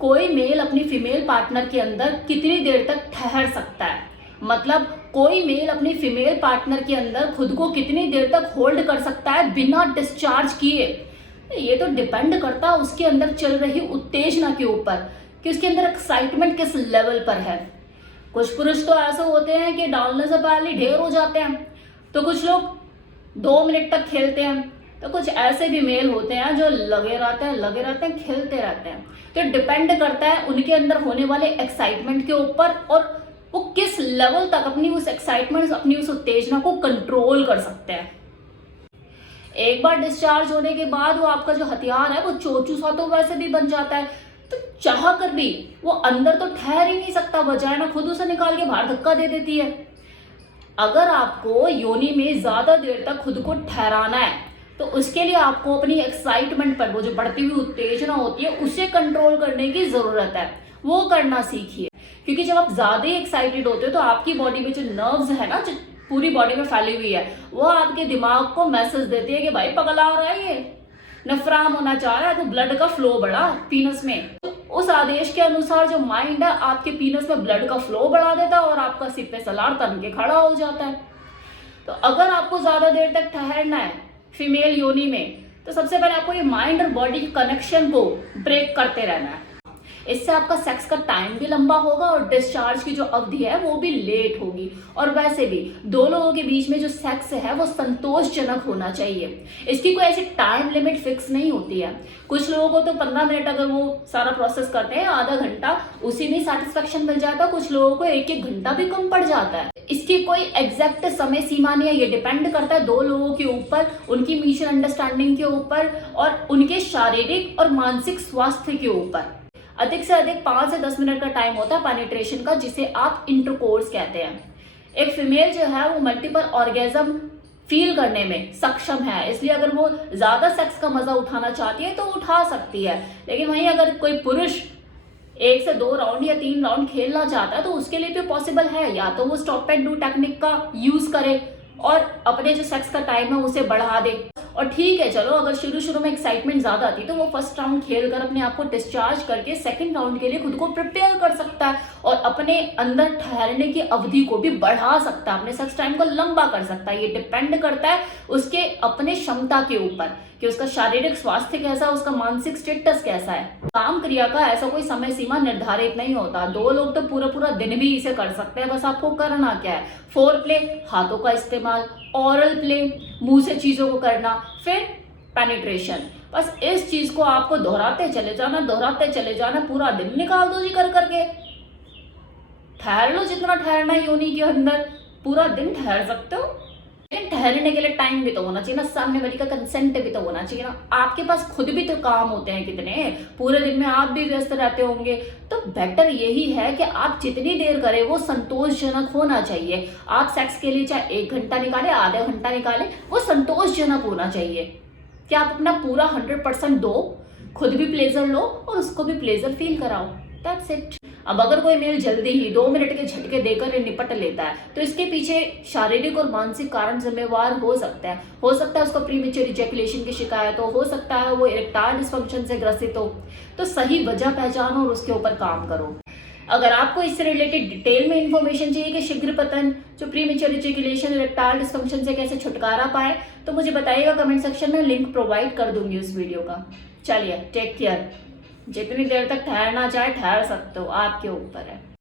कोई मेल अपनी female partner के अंदर कितनी देर तक ठहर सकता है, मतलब कोई मेल अपनी फीमेल पार्टनर के अंदर खुद को कितनी देर तक होल्ड कर सकता है बिना डिस्चार्ज किए। ये तो डिपेंड करता है उसके अंदर चल रही उत्तेजना के ऊपर कि उसके अंदर एक्साइटमेंट किस लेवल पर है। कुछ पुरुष तो ऐसे होते हैं कि डालने से पहले ढेर हो जाते हैं, तो कुछ लोग 2 मिनट तक खेलते हैं, तो कुछ ऐसे भी मेल होते हैं जो लगे रहते हैं खेलते रहते हैं। तो डिपेंड करता है उनके अंदर होने वाले एक्साइटमेंट के ऊपर और वो किस लेवल तक अपनी उस एक्साइटमेंट, अपनी उस उत्तेजना को कंट्रोल कर सकते हैं। एक बार डिस्चार्ज होने के बाद वो आपका जो हथियार है वो चोचू सा तो वैसे भी बन जाता है, तो चाह कर भी वो अंदर तो ठहर ही नहीं सकता, वजाइना खुद उसे निकाल के बाहर धक्का दे देती है। अगर आपको योनि में ज्यादा देर तक खुद को ठहराना है तो उसके लिए आपको अपनी एक्साइटमेंट पर, वो जो बढ़ती हुई उत्तेजना होती है, उसे कंट्रोल करने की जरूरत है। वो करना सीखिए, क्योंकि जब आप ज्यादा एक्साइटेड होते हो तो आपकी बॉडी में जो नर्व्स है ना, जो पूरी बॉडी में फैली हुई है, वो आपके दिमाग को मैसेज देती है कि भाई पगला रहा है, ये नफराम होना चाह रहा है, तो ब्लड का फ्लो बढ़ा पीनस में। तो उस आदेश के अनुसार जो माइंड है आपके पीनस में ब्लड का फ्लो बढ़ा देता है और आपका सिर पे सलार तन के खड़ा हो जाता है। तो अगर आपको ज्यादा देर तक ठहरना है फीमेल योनि में, तो सबसे पहले आपको ये माइंड और बॉडी के कनेक्शन को ब्रेक करते रहना है। इससे आपका सेक्स का टाइम भी लंबा होगा और डिस्चार्ज की जो अवधि है वो भी लेट होगी। और वैसे भी दो लोगों के बीच में जो सेक्स है वो संतोषजनक होना चाहिए। इसकी कोई ऐसी टाइम लिमिट फिक्स नहीं होती है। कुछ लोगों को तो 15 मिनट अगर वो सारा प्रोसेस करते हैं, आधा घंटा उसी में सेटिस्फेक्शन मिल जाता है, कुछ लोगों को 1-1 घंटा भी कम पड़ जाता है। इसकी कोई एग्जैक्ट समय सीमा नहीं है, ये डिपेंड करता है दो लोगों के ऊपर, उनकी म्यूचुअल अंडरस्टैंडिंग के ऊपर और उनके शारीरिक और मानसिक स्वास्थ्य के ऊपर। अधिक से अधिक 5 से 10 मिनट का टाइम होता है पेनिट्रेशन का, जिसे आप इंटरकोर्स कहते हैं। एक फीमेल जो है वो मल्टीपल ऑर्गेजम फील करने में सक्षम है, इसलिए अगर वो ज्यादा सेक्स का मजा उठाना चाहती है तो उठा सकती है। लेकिन वहीं अगर कोई पुरुष 1 से 2 राउंड या 3 राउंड खेलना चाहता है तो उसके लिए भी पॉसिबल है, या तो वो स्टॉप एंड डू टेक्निक का यूज करे और अपने जो सेक्स का टाइम है उसे बढ़ा दे। और ठीक है, चलो अगर शुरू में एक्साइटमेंट ज्यादा आती है तो वो फर्स्ट राउंड खेलकर अपने आप को डिस्चार्ज करके सेकंड राउंड के लिए खुद को प्रिपेयर कर सकता है और अपने अंदर ठहरने की अवधि को भी बढ़ा सकता है, अपने सेक्स टाइम को लंबा कर सकता है। ये डिपेंड करता है उसके अपने क्षमता के ऊपर कि उसका शारीरिक स्वास्थ्य कैसा, उसका मानसिक स्टेटस कैसा है। काम क्रिया का ऐसा कोई समय सीमा निर्धारित नहीं होता। दो लोग तो पूरा दिन भी इसे कर सकते हैं, बस आपको करना क्या है, फोर प्ले, हाथों का इस्तेमाल, ऑरल प्ले, मुंह से चीजों को करना, फिर पेनिट्रेशन। बस इस चीज को आपको दोहराते चले जाना, पूरा दिन निकाल दो जी कर करके। ठहर लो जितना ठहरना है योनि के अंदर, पूरा दिन ठहर सकते हो। लेकिन ठहरने के लिए टाइम भी तो होना चाहिए ना, सामने वाली का कंसेंट भी तो होना चाहिए ना। आपके पास खुद भी तो काम होते हैं कितने, पूरे दिन में आप भी व्यस्त रहते होंगे। तो बेटर यही है कि आप जितनी देर करें वो संतोषजनक होना चाहिए। आप सेक्स के लिए चाहे 1 घंटा निकाले, आधा घंटा निकाले, वो संतोषजनक होना चाहिए कि आप अपना पूरा 100% दो, खुद भी प्लेजर लो और उसको भी प्लेजर फील कराओ। That's it. अब अगर कोई मेल जल्दी ही 2 मिनट के झटके देकर निपट लेता है तो इसके पीछे शारीरिक और मानसिक कारण जिम्मेवार हो सकता है। हो सकता है उसको प्रीमेच्योर इजैकुलेशन की शिकायत हो सकता है वो इरेक्टाइल डिस्फंक्शन से ग्रसित हो। तो सही वजह पहचानो और उसके ऊपर काम करो। अगर आपको इससे रिलेटेड डिटेल में इंफॉर्मेशन चाहिए कि शीघ्र पतन, जो प्रीमेच्योर इजैकुलेशन, इरेक्टाइल डिस्फंक्शन से कैसे छुटकारा पाए, तो मुझे बताइएगा कमेंट सेक्शन में, लिंक प्रोवाइड कर दूंगी उस वीडियो का। चलिए, टेक केयर। जितनी देर तक ठहरना चाहे ठहर सकते हो, आपके ऊपर है।